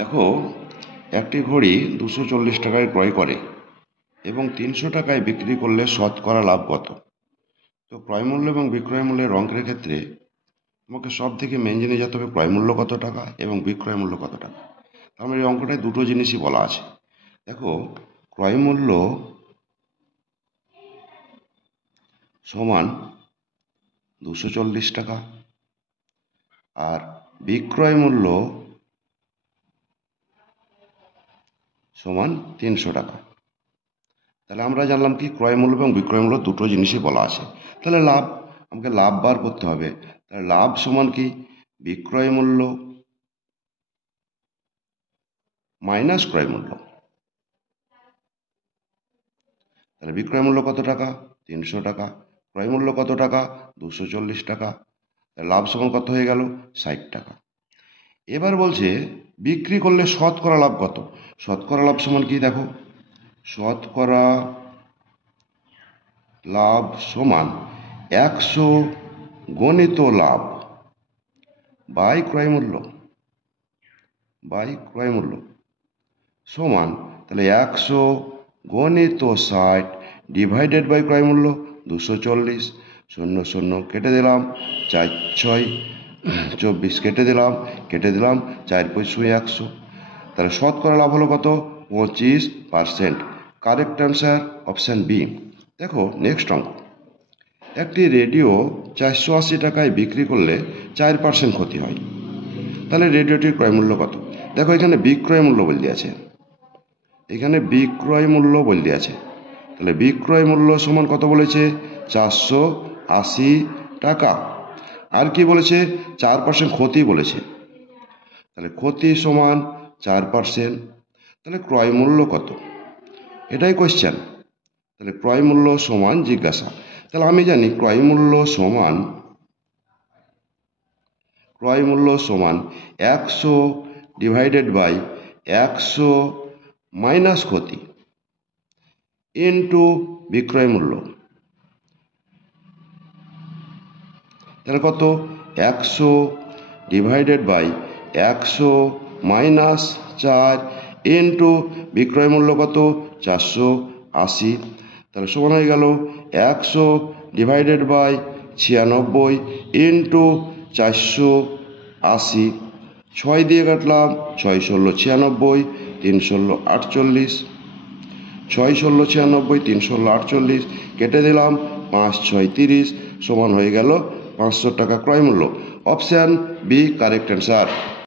দেখো, একটি ঘড়ি 240 টাকায় ক্রয় করে এবং 300 টাকায় বিক্রি করলে শতকরা লাভ কত? তো ক্রয় মূল্য এবং বিক্রয় মূল্যের অঙ্কের ক্ষেত্রে তোমাকে সব থেকে মেন জেনে যেতে হবে ক্রয় মূল্য কত টাকা এবং বিক্রয় মূল্য কত টাকা। তার মানে এই অঙ্কটায় দুটো জিনিসই বলা আছে। দেখো, ক্রয় মূল্য সমান 240 টাকা আর বিক্রয় মূল্য সমান 300 টাকা। তাহলে আমরা জানলাম কি ক্রয় মূল্য এবং বিক্রয় মূল্য দুটো জিনিসই বলা আছে। তাহলে লাভ, আমাকে লাভ বার করতে হবে। তাহলে লাভ সমান কি বিক্রয় মূল্য মাইনাস ক্রয় মূল্য। তাহলে বিক্রয় মূল্য কত টাকা? 300 টাকা। ক্রয় মূল্য কত টাকা? 240 টাকা। তাহলে লাভ সমান কত হয়ে গেল? 60 টাকা। এবার বলছে বিক্রি করলে শতকরা লাভ কত? শতকরা লাভ সমান কি? দেখো, শতকরা লাভ সমান 100 গণিত লাভ বাই ক্রয় মূল্য সমান, তাহলে 100 গণিত 60 ডিভাইডেড বাই ক্রয় মূল্য 240। 0 0 কেটে দিলাম, 4 6 24 কেটে দিলাম 4 5 100। তাহলে শতকরা লাভ হলো কত? 25%। Correct answer option B. দেখো নেক্সট অঙ্ক। একটি রেডিও 480 টাকায় বিক্রি করলে 4% ক্ষতি হয়। তাহলে রেডিওটির ক্রয় মূল্য কত? দেখো, এখানে বিক্রয় মূল্য বলে দিয়েছে, তাহলে বিক্রয় মূল্য সমান কত বলেছে? 480 টাকা। আর কি বলেছে? 4% ক্ষতি বলেছে, তাহলে ক্ষতি সমান 4%। তাহলে ক্রয় মূল্য কত? এটাই কোয়েশ্চেন। তাহলে ক্রয় মূল্য সমান জিজ্ঞাসা। তাহলে আমি জানি ক্রয় মূল্য সমান 100 ডিভাইডেড বাই 100 মাইনাস ক্ষতি ইন্টু বিক্রয় মূল্য। তাহলে কত? 100 ডিভাইডেড বাই 100 মাইনাস 4 ইন্টু বিক্রয় মূল্য কত? 480। তাহলে সমান হয়ে গেল 100 ডিভাইডেড বাই 96 ইন্টু 480। 6 দিয়ে কাটলাম, 6 16 96, 3 16 48। 6 16 96, 3 16 48 কেটে দিলাম, 5 6 30 সমান হয়ে গেল 500 টাকা ক্রয় মূল্য। Option B correct answer.